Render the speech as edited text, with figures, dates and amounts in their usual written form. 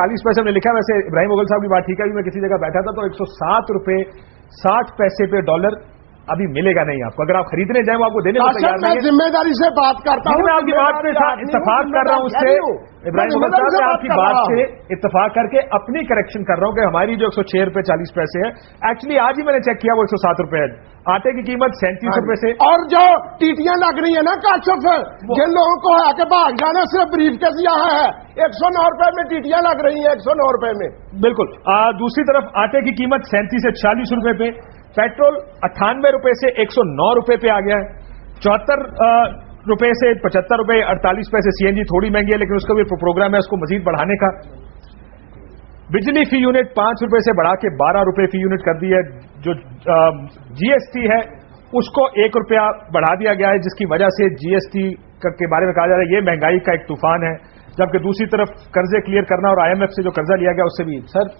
40 पैसे میں लिखा है। वैसे इब्राहिम मुगल साहब की बात ठीक है, मैं किसी जगह बैठा था तो 107 रुपए 60 पैसे पे डॉलर अभी मिलेगा नहीं आपको, अगर आप खरीदने जाए वो आपको देने को तैयार नहीं है। जिम्मेदारी से बात करता हूँ, मैं आपकी बात पे इत्तेफाक कर रहा हूँ उससे, इब्राहिम मुगल साहब मैं आपकी बात से इत्तेफाक करके अपनी करेक्शन कर रहा हूँ कि हमारी जो 106 रुपए 40 पैसे है, एक्चुअली आज ही मैंने चेक किया वो 107 रुपए है। आटे की कीमत 37 रुपए से। और जो टीटियां लग रही है ना काशिफ, जिन लोगों को है कि भाग जाना, सिर्फ ब्रीफ केस यहाँ है 109 रुपए में टीटियां लग रही है, 109 रुपए में। बिल्कुल। दूसरी तरफ आटे की कीमत 37 से 40 रुपए पे, पेट्रोल 98 रुपए से 109 रुपए पे आ गया है, 74 रुपए से 75 रुपए 48 पैसे। सीएनजी थोड़ी महंगी है लेकिन उसका भी प्रोग्राम है उसको मजीद बढ़ाने का। बिजली फी यूनिट 5 रुपए से बढ़ा के 12 रुपए फी यूनिट कर दी है। जो जीएसटी है उसको 1 रुपया बढ़ा दिया गया है, जिसकी वजह से जीएसटी के बारे में कहा जा रहा है ये महंगाई का एक तूफान है। जबकि दूसरी तरफ कर्जे क्लियर करना और आईएमएफ से जो कर्जा लिया गया उससे भी सर